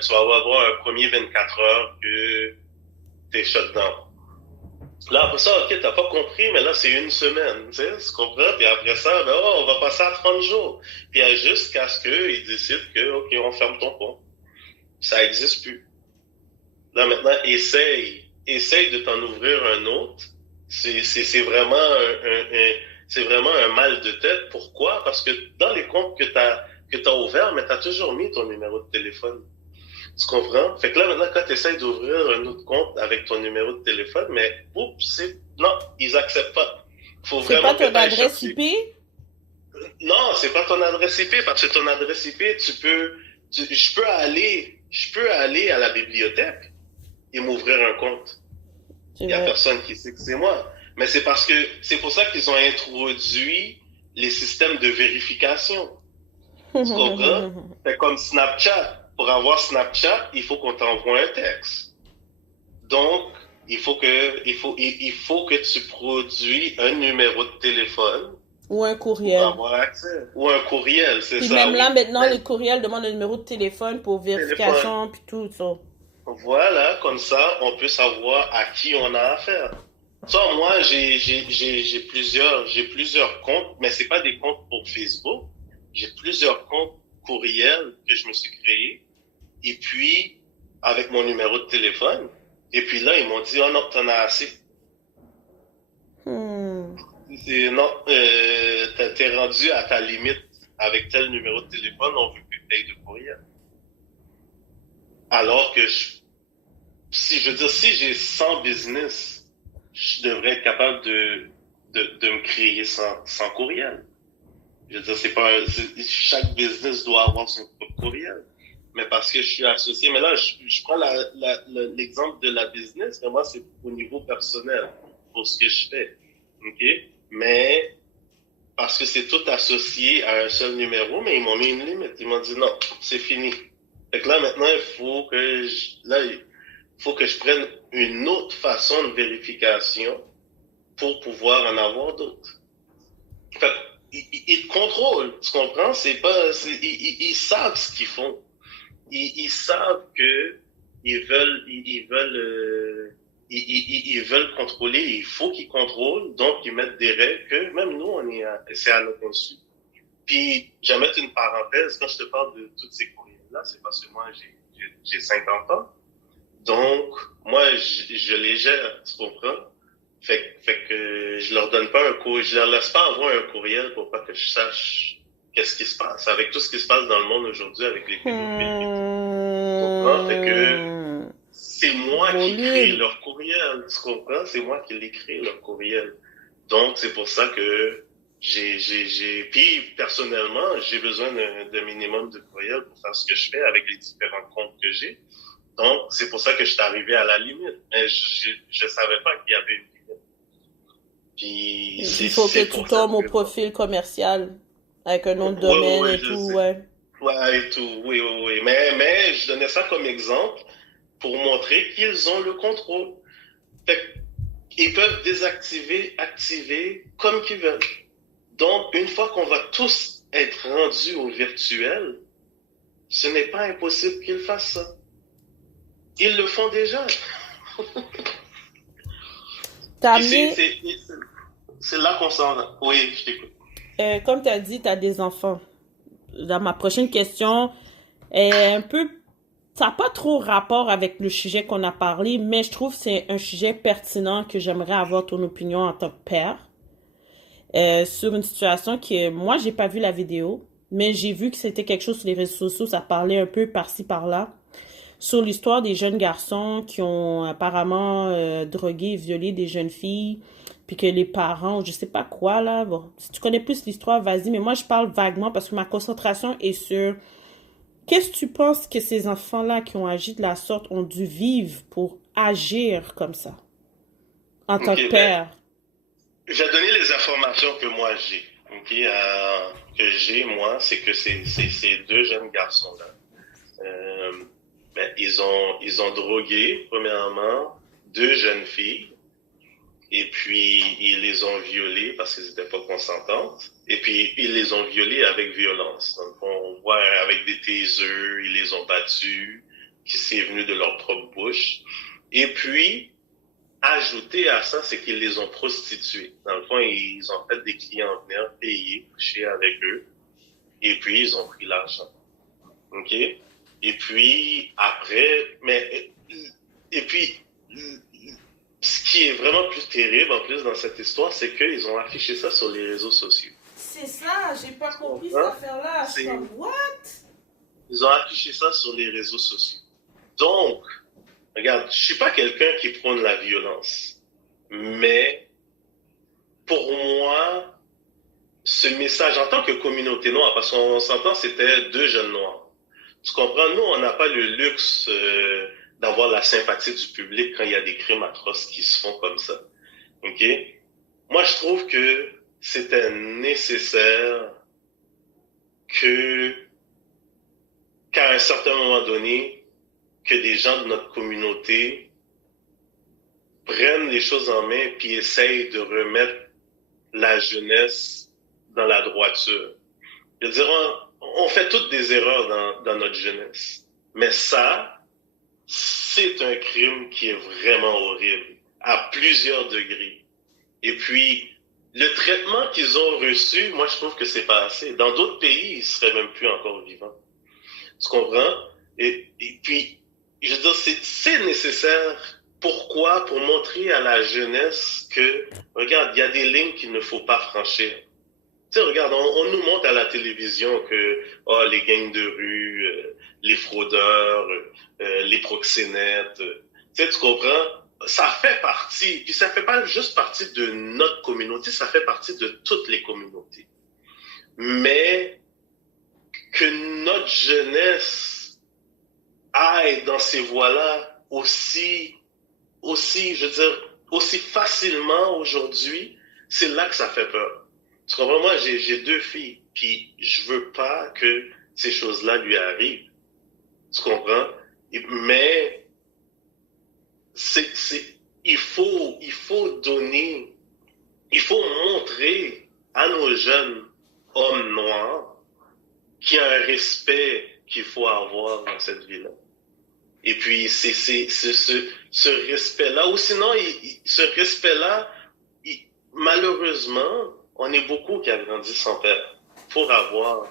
tu vas avoir un premier 24 heures que t'es shut down. Là, après ça, ok, t'as pas compris, mais là, c'est une semaine, tu comprends? Puis après ça, ben, oh, on va passer à 30 jours. Puis jusqu'à ce qu'ils décident que, ok, on ferme ton compte. Ça existe plus. Là, maintenant, essaye de t'en ouvrir un autre. C'est vraiment c'est vraiment un mal de tête. Pourquoi? Parce que dans les comptes que t'as ouverts, mais t'as toujours mis ton numéro de téléphone. Tu comprends? Fait que là, maintenant, quand tu essaies d'ouvrir un autre compte avec ton numéro de téléphone, mais, oups, non, ils acceptent pas. Faut C'est pas vraiment que ton tu ailles adresse chercher. IP? Non, c'est pas ton adresse IP, parce que ton adresse IP, je peux aller à la bibliothèque et m'ouvrir un compte. C'est Il y a vrai. personne qui sait que c'est moi. Mais c'est pour ça qu'ils ont introduit les systèmes de vérification. Tu comprends? Fait comme Snapchat. Pour avoir Snapchat, il faut qu'on t'envoie un texte. Donc, il faut que tu produis un numéro de téléphone Ou un pour courriel. avoir accès. Ou un courriel, c'est Puis ça, même là, oui. maintenant, Mais les courriels demandent un numéro de téléphone pour téléphone. vérification, puis tout ça. Voilà, comme ça, on peut savoir à qui on a affaire. Ça, moi, j'ai plusieurs comptes, mais c'est pas des comptes pour Facebook. J'ai plusieurs comptes courriels que je me suis créés. Et puis, avec mon numéro de téléphone. Et puis là, ils m'ont dit, oh non, t'en as assez. Hmm. Non, t'es rendu à ta limite avec tel numéro de téléphone, on veut plus que t'aies de courriel. Alors que si je veux dire, si j'ai 100 business, je devrais être capable de me créer sans courriel. Je veux dire, chaque business doit avoir son propre courriel. Mais parce que je suis associé, mais là, je prends l'exemple de la business, mais moi, c'est au niveau personnel, pour ce que je fais. OK? Mais, parce que c'est tout associé à un seul numéro, mais ils m'ont mis une limite. Ils m'ont dit non, c'est fini. Fait que là, maintenant, il faut que je prenne une autre façon de vérification pour pouvoir en avoir d'autres. Fait que, ils te contrôlent, tu comprends? Ils savent ce qu'ils font. Ils savent que ils veulent contrôler, il faut qu'ils contrôlent, donc ils mettent des règles que même nous, c'est à notre insu. Puis, je vais mettre une parenthèse, quand je te parle de toutes ces courriels-là, c'est parce que moi, j'ai 50 ans. Donc, moi, je les gère, tu comprends? Fait que je leur donne pas un courriel, je leur laisse pas avoir un courriel pour pas que je sache qu'est-ce qui se passe. Avec tout ce qui se passe dans le monde aujourd'hui, avec les pédophiles et tout. Tu comprends? Fait que Hmm. c'est moi qui crée Volume. leur courriel, tu comprends? C'est moi qui les crée leur courriel. Donc, c'est pour ça que puis personnellement, j'ai besoin d'un minimum de courriel pour faire ce que je fais avec les différents comptes que j'ai. Donc, c'est pour ça que je suis arrivé à la limite. Mais je savais pas qu'il y avait une limite. Puis, Il faut que c'est tu pour cette tombes au raison. profil commercial avec un nom de Oui, oui, domaine oui, et je tout, sais. ouais. Ouais, et tout. Oui, oui, oui. Mais je donnais ça comme exemple pour montrer qu'ils ont le contrôle. Fait ils peuvent désactiver, activer comme qu'ils veulent. Donc, une fois qu'on va tous être rendus au virtuel, ce n'est pas impossible qu'ils fassent ça. Ils le font déjà. T'as Puis amené, c'est là qu'on s'en va. Oui, je t'écoute. comme t'as dit, t'as des enfants. Dans ma prochaine question est un peu, ça n'a pas trop rapport avec le sujet qu'on a parlé, mais je trouve que c'est un sujet pertinent que j'aimerais avoir ton opinion en tant que père. Sur une situation que moi, j'ai pas vu la vidéo, mais j'ai vu que c'était quelque chose sur les réseaux sociaux, ça parlait un peu par-ci par-là, sur l'histoire des jeunes garçons qui ont apparemment drogué et violé des jeunes filles, puis que les parents, je sais pas quoi là, bon, si tu connais plus l'histoire, vas-y, mais moi je parle vaguement parce que ma concentration est sur qu'est-ce que tu penses que ces enfants-là qui ont agi de la sorte ont dû vivre pour agir comme ça, en tant OK, que ben, père? je vais donner les informations que moi j'ai. OK, que j'ai, moi, c'est que ces deux jeunes garçons-là, euh, ben, ils ont drogué, premièrement, deux jeunes filles, et puis ils les ont violées parce qu'elles n'étaient pas consentantes, et puis ils les ont violées avec violence. Donc, on voit avec des tasers, ils les ont battus, qui s'est venu de leur propre bouche. Et puis, ajouté à ça, c'est qu'ils les ont prostitués. Dans le fond, ils ont fait des clients venir payer, coucher avec eux. Et puis, ils ont pris l'argent. OK? Et puis, après, et puis, ce qui est vraiment plus terrible, en plus, dans cette histoire, c'est qu'ils ont affiché ça sur les réseaux sociaux. C'est ça, j'ai pas compris cette affaire-là. C'est comme, what? Ils ont affiché ça sur les réseaux sociaux. Donc, regarde, je suis pas quelqu'un qui prône la violence. Mais, pour moi, ce message, en tant que communauté noire, parce qu'on s'entend, c'était 2 jeunes noirs. Tu comprends? Nous, on n'a pas le luxe d'avoir la sympathie du public quand il y a des crimes atroces qui se font comme ça. OK? Moi, je trouve que c'était nécessaire qu'à un certain moment donné, que des gens de notre communauté prennent les choses en main puis essayent de remettre la jeunesse dans la droiture. Je veux dire, on fait toutes des erreurs dans notre jeunesse. Mais ça, c'est un crime qui est vraiment horrible, à plusieurs degrés. Et puis, le traitement qu'ils ont reçu, moi, je trouve que c'est pas assez. Dans d'autres pays, ils seraient même plus encore vivants. Tu comprends? Et puis, je veux dire, c'est nécessaire. Pourquoi? Pour montrer à la jeunesse que, regarde, il y a des lignes qu'il ne faut pas franchir. Tu sais, regarde, on nous montre à la télévision que les gangs de rue, les fraudeurs, les proxénètes, tu sais, tu comprends? Ça fait partie, puis ça fait pas juste partie de notre communauté, ça fait partie de toutes les communautés. Mais que notre jeunesse aille dans ces voies-là aussi, je veux dire, aussi facilement aujourd'hui, c'est là que ça fait peur. Tu comprends? Moi, j'ai 2 filles, puis je veux pas que ces choses-là lui arrivent. Tu comprends? Mais il faut donner, il faut montrer à nos jeunes hommes noirs qu'il y a un respect qu'il faut avoir dans cette vie-là. Et puis, c'est ce respect-là, ou sinon, ce respect-là, malheureusement, on est beaucoup qui a grandi sans père pour avoir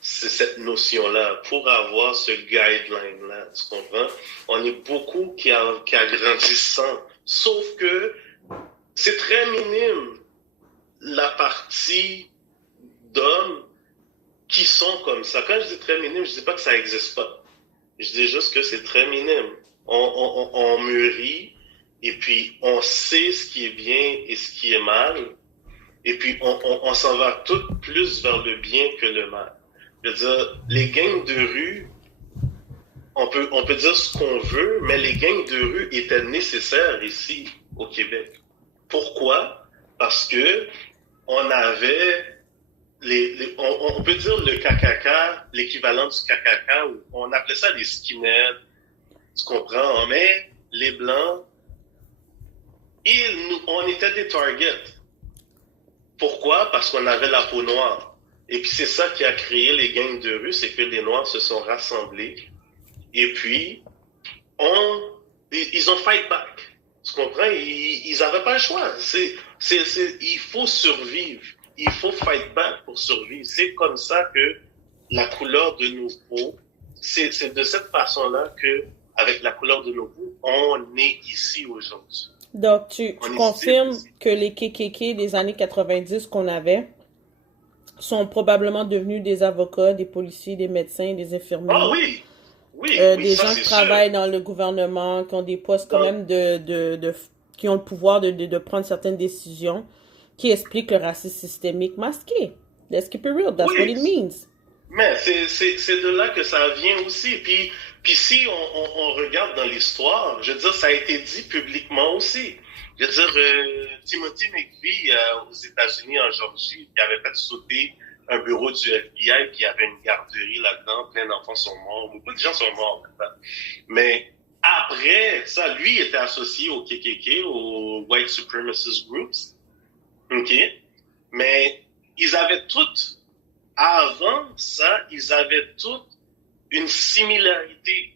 cette notion-là, pour avoir ce guideline-là, tu comprends? On est beaucoup qui a grandi sans. Sauf que c'est très minime la partie d'hommes qui sont comme ça. Quand je dis très minime, je dis pas que ça existe pas. Je dis juste que c'est très minime. On mûrit et puis on sait ce qui est bien et ce qui est mal. Et puis on s'en va tout plus vers le bien que le mal. Je veux dire, les gangs de rue, on peut dire ce qu'on veut, mais les gangs de rue étaient nécessaires ici au Québec. Pourquoi? Parce que on avait on peut dire le KKK, l'équivalent du KKK, on appelait ça les skinheads, tu comprends? Mais les Blancs, on était des targets. Pourquoi? Parce qu'on avait la peau noire. Et puis c'est ça qui a créé les gangs de rue, c'est que les Noirs se sont rassemblés et puis ils ont fight back. Tu comprends? Ils n'avaient pas le choix. Il faut survivre. Il faut fight back pour survivre. C'est comme ça que la couleur de nos peaux, c'est de cette façon-là que, avec la couleur de nos peaux, on est ici aujourd'hui. Donc, tu confirmes que les KKK des années 90 qu'on avait sont probablement devenus des avocats, des policiers, des médecins, des infirmiers. Ah oui! Oui, des gens qui travaillent dans le gouvernement, qui ont des postes quand même qui ont le pouvoir de prendre certaines décisions, qui expliquent le racisme systémique masqué. Let's keep it real, that's what it means. Mais c'est de là que ça vient aussi. Puis si on regarde dans l'histoire, je veux dire, ça a été dit publiquement aussi. Je veux dire, Timothy McVeigh aux États-Unis, en Georgie, qui avait fait sauter un bureau du FBI, puis il y avait une garderie là-dedans, plein d'enfants sont morts, beaucoup de gens sont morts maintenant. Mais après ça, lui était associé au KKK, aux White Supremacist Groups. OK? Mais ils avaient toutes, avant ça, ils avaient toutes une similarité.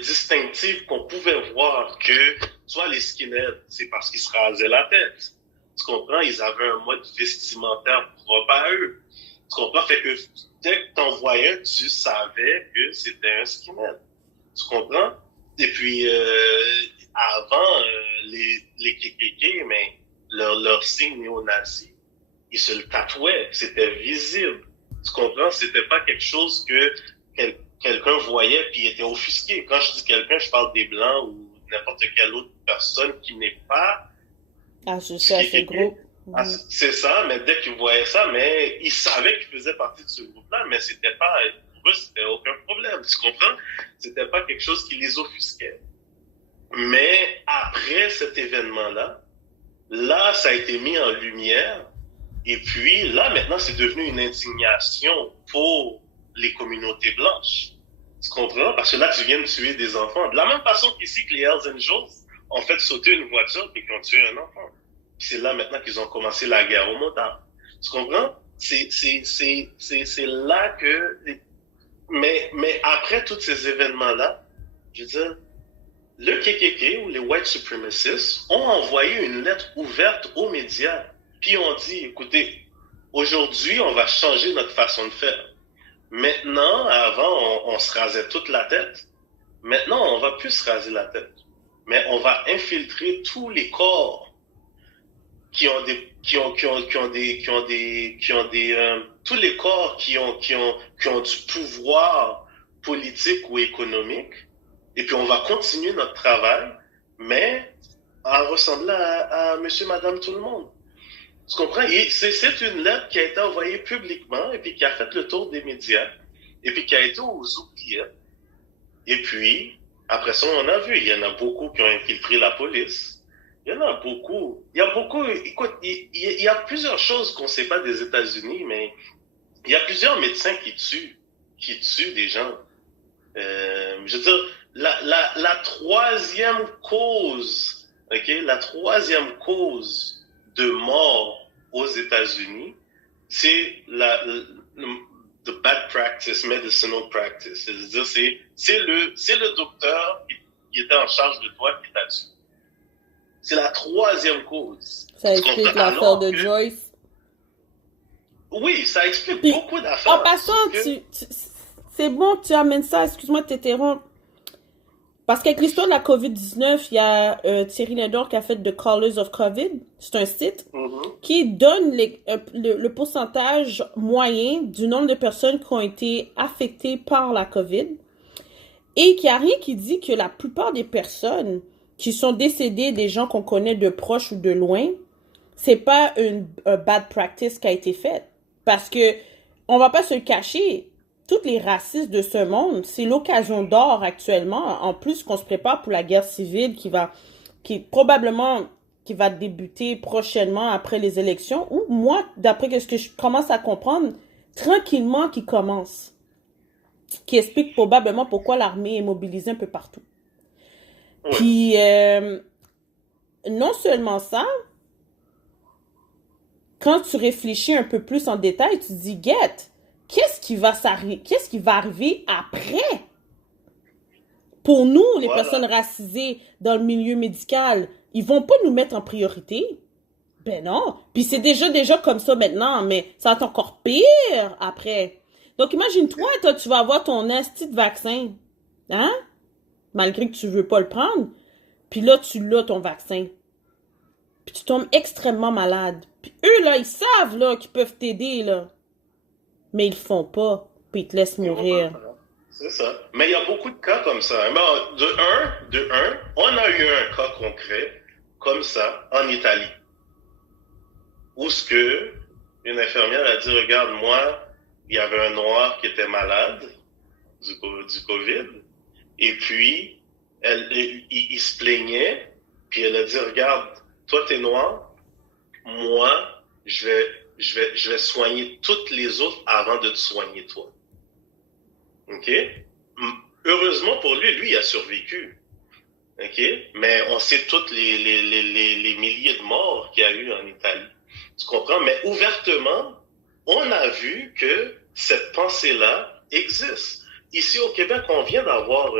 distinctive qu'on pouvait voir que, soit les skinheads, c'est parce qu'ils se rasaient la tête. Tu comprends? Ils avaient un mode vestimentaire propre à eux. Tu comprends? Fait que dès que t'en voyais, tu savais que c'était un skinhead. Tu comprends? Et puis, avant, les KKK, mais leur signe néo-nazi, ils se le tatouaient. C'était visible. Tu comprends? C'était pas quelque chose que quelqu'un voyait puis était offusqué. Quand je dis quelqu'un, je parle des Blancs ou n'importe quelle autre personne qui n'est pas... Associé à ce groupe. C'est ça, mais dès qu'ils voyaient ça, mais ils savaient qu'ils faisaient partie de ce groupe-là, mais c'était pas... Pour eux, c'était aucun problème. Tu comprends? C'était pas quelque chose qui les offusquait. Mais après cet événement-là, là, ça a été mis en lumière. Et puis, là, maintenant, c'est devenu une indignation pour les communautés blanches. Tu comprends? Parce que là, tu viens de tuer des enfants. De la même façon qu'ici, que les Hells Angels ont fait sauter une voiture et qu'ils ont tué un enfant. Puis c'est là, maintenant, qu'ils ont commencé la guerre aux motards. Tu comprends? C'est là que... Mais après tous ces événements-là, je veux dire, le KKK ou les White Supremacists ont envoyé une lettre ouverte aux médias. Puis on dit, écoutez, aujourd'hui, on va changer notre façon de faire. Maintenant, avant, on se rasait toute la tête. Maintenant, on va plus se raser la tête. Mais on va infiltrer tous les corps tous les corps qui ont du pouvoir politique ou économique. Et puis, on va continuer notre travail, mais en ressemblant à monsieur, madame, tout le monde. Tu comprends? C'est une lettre qui a été envoyée publiquement et puis qui a fait le tour des médias et puis qui a été aux oubliettes. Et puis, après ça, on a vu, il y en a beaucoup qui ont infiltré la police. Il y en a beaucoup. Il y a beaucoup, écoute, il y a plusieurs choses qu'on ne sait pas des États-Unis, mais il y a plusieurs médecins qui tuent des gens. Je veux dire, la troisième cause, la troisième cause de mort aux États-Unis, c'est the bad practice, medicinal practice. C'est-à-dire, c'est le docteur qui était en charge de toi qui t'a tué. C'est la troisième cause. Ça explique l'affaire de Joyce. Oui, ça explique beaucoup d'affaires. En passant, c'est bon que tu amènes ça, excuse-moi de t'interrompre. Parce qu'avec l'histoire de la COVID-19, il y a Thierry Lindor qui a fait The Colors of COVID. C'est un site qui donne le pourcentage moyen du nombre de personnes qui ont été affectées par la COVID. Et qu'il n'y a rien qui dit que la plupart des personnes qui sont décédées, des gens qu'on connaît de proche ou de loin, c'est pas un bad practice qui a été faite. Parce que, on va pas se le cacher, tous les racistes de ce monde, c'est l'occasion d'or actuellement, en plus qu'on se prépare pour la guerre civile qui va débuter prochainement après les élections, ou moi, d'après ce que je commence à comprendre, tranquillement qui commence. Qui explique probablement pourquoi l'armée est mobilisée un peu partout. Puis, non seulement ça, quand tu réfléchis un peu plus en détail, tu te dis, qu'est-ce qui va arriver après? Pour nous, les personnes racisées dans le milieu médical, ils vont pas nous mettre en priorité. Ben non. Puis c'est déjà comme ça maintenant, mais ça va être encore pire après. Donc imagine-toi, toi, tu vas avoir ton asti de vaccin. Hein? Malgré que tu veux pas le prendre. Puis là, tu l'as, ton vaccin. Puis tu tombes extrêmement malade. Puis eux, là, ils savent, là, qu'ils peuvent t'aider, là. Mais ils le font pas. Puis ils te laissent mourir. C'est ça. Mais il y a beaucoup de cas comme ça. De un, on a eu un cas concret comme ça en Italie. Où ce que une infirmière a dit, regarde, moi, il y avait un noir qui était malade du COVID. Et puis, il se plaignait. Puis elle a dit, regarde, toi, t'es noir. Moi, je vais soigner toutes les autres avant de te soigner toi. OK? Heureusement pour lui, il a survécu. OK? Mais on sait toutes les milliers de morts qu'il y a eu en Italie. Tu comprends? Mais ouvertement, on a vu que cette pensée-là existe. Ici au Québec, on vient d'avoir